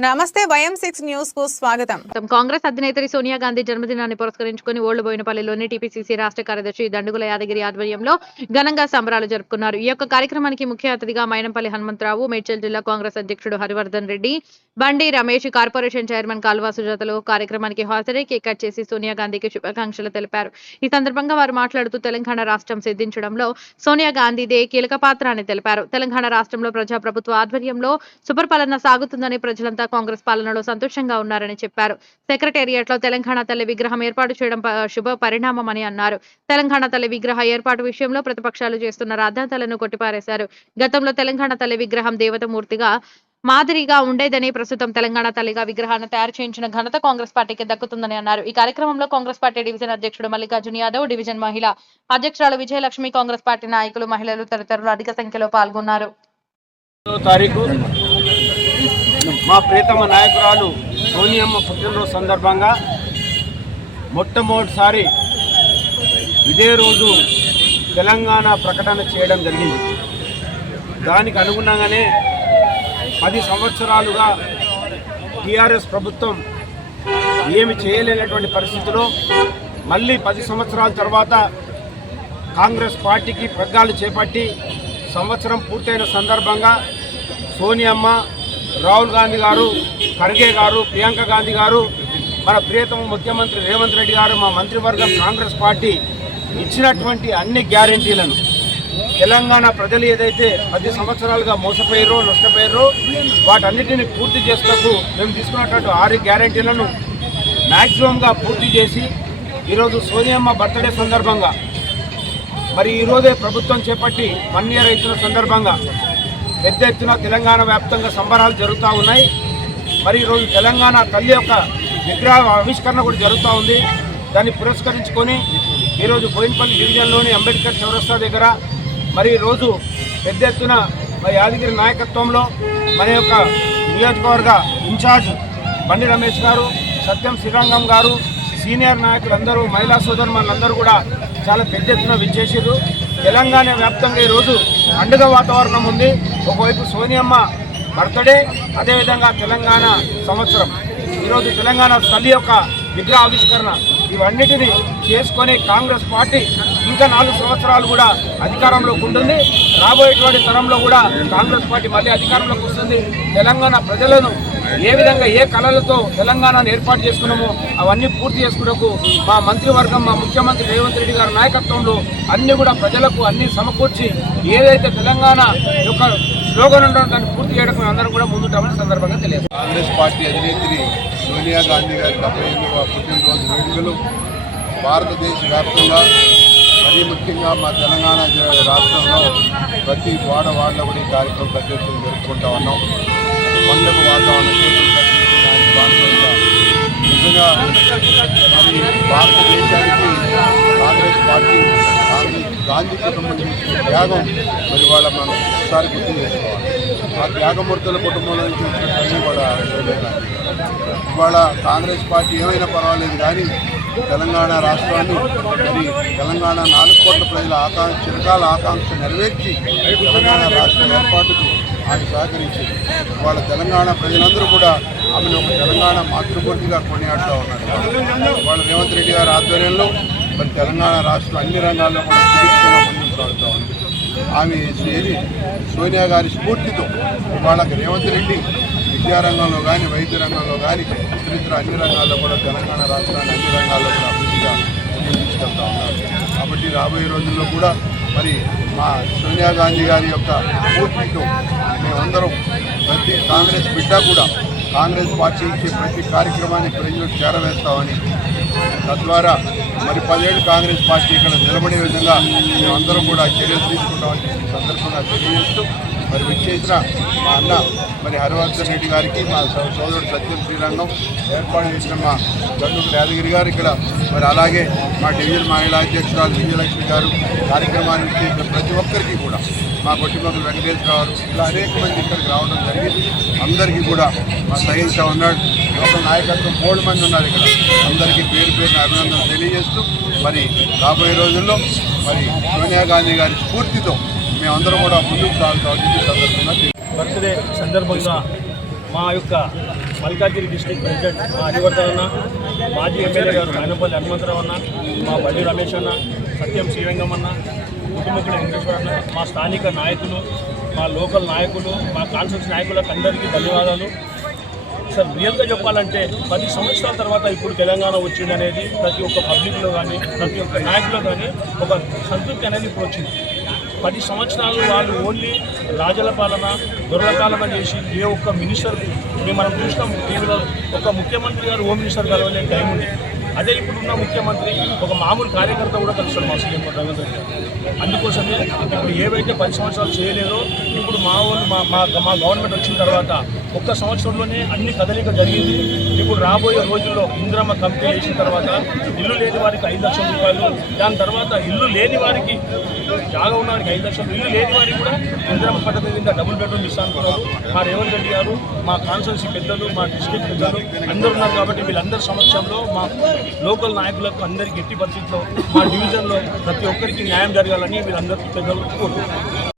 నమస్తే YM six న్యూస్కు స్వాగతం కాంగ్రెస్ అధినేత్రి సోనియా గాంధీ జన్మదినాన్ని పురస్కరించుకుని ఓల్డ్ బోయినపల్లిలోని టీపీసీసీ రాష్ట్ర కార్యదర్శి దండుగుల యాదగిరి ఆధ్వర్యంలో ఘనంగా సంబరాలు జరుపుకున్నారు. ఈ యొక్క కార్యక్రమానికి ముఖ్య అతిథిగా మైనంపల్లి హనుమంతరావు మేడ్చల్ జిల్లా కాంగ్రెస్ అధ్యక్షుడు హరివర్ధన్ రెడ్డి బండి రమేష్ కార్పొరేషన్ చైర్మన్ కాల్వా సుజాతలు కార్యక్రమానికి హాజరై కేక్ కట్ చేసి సోనియా గాంధీకి శుభాకాంక్షలు తెలిపారు. ఈ సందర్భంగా వారు మాట్లాడుతూ తెలంగాణ రాష్ట్రం సిద్ధించడంలో సోనియా గాంధీదే కీలక పాత్ర అని తెలిపారు. తెలంగాణ రాష్ట్రంలో ప్రజాప్రభుత్వ ఆధ్వర్యంలో సుపరిపాలన సాగుతుందని ప్రజలంతా కాంగ్రెస్ పాలనలో సంతోషంగా ఉన్నారని చెప్పారు. సెక్రటేరియట్లో తెలంగాణ తల్లి విగ్రహం ఏర్పాటు చేయడం శుభ పరిణామమని అన్నారు. తెలంగాణ తల్లి విగ్రహ ఏర్పాటు విషయంలో ప్రతిపక్షాలు చేస్తున్న రాద్ధాంతాలను కొట్టిపారేశారు. గతంలో తెలంగాణ తల్లి విగ్రహం దేవతమూర్తిగా మాదిరిగా ఉండేదని ప్రస్తుతం తెలంగాణ తల్లిగా విగ్రహాన్ని తయారు చేయించిన ఘనత కాంగ్రెస్ పార్టీకి దక్కుతుందని అన్నారు. ఈ కార్యక్రమంలో కాంగ్రెస్ పార్టీ డివిజన్ అధ్యక్షుడు మల్లికార్జున యాదవ్ డివిజన్ మహిళ అధ్యక్షురాలు విజయలక్ష్మి కాంగ్రెస్ పార్టీ నాయకులు మహిళలు తదితరులు అధిక సంఖ్యలో పాల్గొన్నారు. తారీఖు మా ప్రియతమ నాయకురాలు సోనియమ్మ పుట్టినరోజు సందర్భంగా మొట్టమొదటిసారి ఇదే రోజు తెలంగాణ ప్రకటన చేయడం జరిగింది. దానికి అనుగుణంగానే పది సంవత్సరాలుగా టీఆర్ఎస్ ప్రభుత్వం ఏమి చేయలేనటువంటి పరిస్థితిలో మళ్ళీ పది సంవత్సరాల తర్వాత కాంగ్రెస్ పార్టీకి పగ్గాలు చేపట్టి సంవత్సరం పూర్తయిన సందర్భంగా సోనియమ్మ రాహుల్ గాంధీ గారు ఖర్గే గారు ప్రియాంక గాంధీ గారు మన ప్రియతమ ముఖ్యమంత్రి రేవంత్ రెడ్డి గారు మా మంత్రివర్గం కాంగ్రెస్ పార్టీ ఇచ్చినటువంటి అన్ని గ్యారంటీలను తెలంగాణ ప్రజలు ఏదైతే పది సంవత్సరాలుగా మోసపోయారో నష్టపోయారో వాటన్నిటిని పూర్తి చేసినకు మేము తీసుకున్నటువంటి ఆరు గ్యారంటీలను మ్యాక్సిమంగా పూర్తి చేసి ఈరోజు సోనియమ్మ బర్త్డే సందర్భంగా మరి ఈరోజే ప్రభుత్వం చేపట్టి వన్ ఇయర్ అవుతున్న సందర్భంగా పెద్ద ఎత్తున తెలంగాణ వ్యాప్తంగా సంబరాలు జరుగుతూ ఉన్నాయి. మరి ఈరోజు తెలంగాణ తల్లి యొక్క విగ్రహ ఆవిష్కరణ కూడా జరుగుతూ ఉంది. దాన్ని పురస్కరించుకొని ఈరోజు బోయినపల్లి డివిజన్లోని అంబేద్కర్ చౌరస్తా దగ్గర మరి ఈరోజు పెద్ద ఎత్తున మరి యాదగిరి నాయకత్వంలో మన యొక్క నియోజకవర్గ ఇన్ఛార్జ్ బండి రమేష్ గారు సత్యం శ్రీరంగం గారు సీనియర్ నాయకులందరూ మహిళా సోదరులందరూ కూడా చాలా పెద్ద ఎత్తున విచ్చేసారు తెలంగాణ వ్యాప్తంగా ఈరోజు పండుగ వాతావరణం ఉంది. ఒకవైపు సోనియమ్మ బర్త్డే అదేవిధంగా తెలంగాణ సంవత్సరం. ఈరోజు తెలంగాణ తల్లి యొక్క విగ్రహ ఆవిష్కరణ. ఇవన్నిటిని చేసుకొని కాంగ్రెస్ పార్టీ ఇంకా నాలుగు సంవత్సరాలు కూడా అధికారంలోకి ఉంటుంది. రాబోయేటువంటి తరంలో కూడా కాంగ్రెస్ పార్టీ మళ్ళీ అధికారంలోకి వస్తుంది. తెలంగాణ ప్రజలను ఏ విధంగా ఏ కళలతో తెలంగాణను ఏర్పాటు చేసుకున్నామో అవన్నీ పూర్తి చేసుకున్నకు మా మంత్రివర్గం మా ముఖ్యమంత్రి రేవంత్ రెడ్డి గారి నాయకత్వంలో అన్ని కూడా ప్రజలకు అన్ని సమకూర్చి ఏదైతే తెలంగాణ యొక్క స్లోగన్ ఉంటుందో దాన్ని పూర్తి చేయడం అందరం కూడా ముందుంటామని సందర్భంగా తెలియదు కాంగ్రెస్ పార్టీ అధినేత్రి సోనియా గాంధీ గారి డెబ్బై ఎనిమిదవ పుట్టినరోజు వేడుకలు భారతదేశ వ్యాప్తంగా మరీ ముఖ్యంగా మా తెలంగాణ రాష్ట్రంలో ప్రతి వాడ వాడలో కూడా ఈ కార్యక్రమం పెద్ద జరుపుకుంటా ఉన్నాం. పండుగ వాతావరణం నిజంగా భారతదేశానికి కాంగ్రెస్ పార్టీ గాంధీ కుటుంబం చేసిన త్యాగం మరి వాళ్ళ మనం ఒకసారి గుర్తు చేసుకోవాలి. ఆ త్యాగమూర్తుల కుటుంబంలో నుంచి వచ్చినట్టు కూడా ఇవాళ కాంగ్రెస్ పార్టీ ఏమైనా పర్వాలేదు కానీ తెలంగాణ రాష్ట్రాన్ని మరి తెలంగాణ నాలుగు కోట్ల ప్రజల ఆకాంక్ష చిరకాల ఆకాంక్ష నెరవేర్చి తెలంగాణ రాష్ట్ర ఏర్పాటుకు ఆమె సహకరించి వాళ్ళ తెలంగాణ ప్రజలందరూ కూడా ఆమెను ఒక తెలంగాణ మాతృమూర్తిగా కొనియాడుతూ ఉన్నారు. వాళ్ళ రేవంత్ రెడ్డి గారి ఆధ్వర్యంలో మరి తెలంగాణ రాష్ట్రం అన్ని రంగాల్లో కూడా సుదీక్షంగా ముందుకు సాగుతూ ఉంది. ఆమె చేరి సోనియా గారి స్ఫూర్తితో వాళ్ళకి రేవంత్ రెడ్డి విద్యారంగంలో కానీ వైద్య రంగంలో కానీ ఇతరితర అన్ని రంగాల్లో కూడా తెలంగాణ రాష్ట్రాన్ని అన్ని రంగాల్లో కూడా అభివృద్ధిగా తీసుకెళ్తా ఉన్నారు. కాబట్టి రాబోయే రోజుల్లో కూడా మరి మా సోనియా గాంధీ గారి యొక్క స్ఫూర్తితో మేమందరం ప్రతి కాంగ్రెస్ బిడ్డ కూడా కాంగ్రెస్ పార్టీ ప్రతి కార్యక్రమాన్ని ప్రజలు చేరవేస్తామని తద్వారా మరి పదేళ్ళు కాంగ్రెస్ పార్టీ ఇక్కడ నిలబడే విధంగా మేమందరం కూడా చర్యలు తీసుకుంటామని సందర్భంగా తెలియజేస్తూ మరి విచ్చేసిన మా అన్న మరి హరివర్ధన్ రెడ్డి గారికి మా సోదరుడు సత్యం శ్రీరంగం ఏర్పాటు చేసిన మా గండు యాదగిరి గారు ఇక్కడ మరి అలాగే మా డివిజన్ మహిళా అధ్యక్షురాలు విజయలక్ష్మి గారు కార్యక్రమాన్ని చేసిన ప్రతి ఒక్కరికి కూడా మా కొట్టిమల్లి వెంకటేశ్వర గారు ఇలా అనేక మంది ఇక్కడికి రావడం జరిగింది. అందరికీ కూడా మా సహించ ఉన్నాడు. ఒక నాయకత్వం మూడు మంది ఉన్నారు ఇక్కడ. అందరికీ పేరు పేరున అభినందనలు తెలియజేస్తూ మరి రాబోయే రోజుల్లో మరి సోనియా గాంధీ గారి స్ఫూర్తితో మేమందరం కూడా ముందుకు సాగుతామని సందర్భంగా. బర్త్డే సందర్భంగా మా యొక్క మల్కాగిరి డిస్టిక్ ప్రెసిడెంట్ మా అధివర్తన అన్న మాజీ ఎమ్మెల్యే గారు మైనపల్లి హనుమంతరావు అన్న మా బండి రమేష్ అన్న సత్యం శ్రీరంగం అన్న కుటుంబకుడు వెంకటేశ్వర అన్న మా స్థానిక నాయకులు మా లోకల్ నాయకులు మా కాన్ఫరెన్స్ నాయకులకు అందరికీ ధన్యవాదాలు. సార్ రియల్గా చెప్పాలంటే పది సంవత్సరాల తర్వాత ఇప్పుడు తెలంగాణ వచ్చింది అనేది ప్రతి ఒక్క పబ్లిక్లో కానీ ప్రతి ఒక్క నాయకులో కానీ ఒక సంతృప్తి అనేది ఇప్పుడు వచ్చింది. పది సంవత్సరాలు వాళ్ళు ఓన్లీ రాజల పాలన దొరల పాలన చేసి ఏ ఒక్క మినిస్టర్ మేము మనం చూసినాం టీవీలో ఒక ముఖ్యమంత్రి గారు హోమ్ మినిస్టర్ కలవలేని టైం ఉంది. అదే ఇప్పుడున్న ముఖ్యమంత్రి ఒక మామూలు కార్యకర్త కూడా కలుస్తాడు మా సీఎం రేవంత్ రెడ్డి గారు. అందుకోసమే ఇప్పుడు ఏవైతే పది సంవత్సరాలు చేయలేదో ఇప్పుడు మా వాళ్ళు మా మా మా గవర్నమెంట్ వచ్చిన తర్వాత ఒక్క సంవత్సరంలోనే అన్ని కదలిక జరిగింది ఇప్పుడు రాబోయే రోజుల్లో ఇంద్రమ్మ కంపెనీ వేసిన తర్వాత ఇల్లు లేని వారికి ఐదు లక్షల రూపాయలు దాని తర్వాత ఇల్లు లేని వారికి జాగా ఉన్న వారికి ఐదు లక్షలు ఇల్లు లేని వారికి కూడా ఇంద్రమ్మ పథకం కింద డబుల్ బెడ్రూమ్ ఇస్తాను అనుకున్నారు మా రేవంత్ రెడ్డి గారు మా కాన్స్టిట్యూన్సీ పెద్దలు మా డిస్ట్రిక్ట్ పెద్దలు అందరు ఉన్నారు కాబట్టి వీళ్ళందరి సమక్షంలో మా లోకల్ నాయకులకు అందరికీ ఎట్టి పరిస్థితుల్లో మా డివిజన్లో ప్రతి ఒక్కరికి న్యాయం జరగాలని వీళ్ళందరికీ పెద్దలు కోరుతున్నారు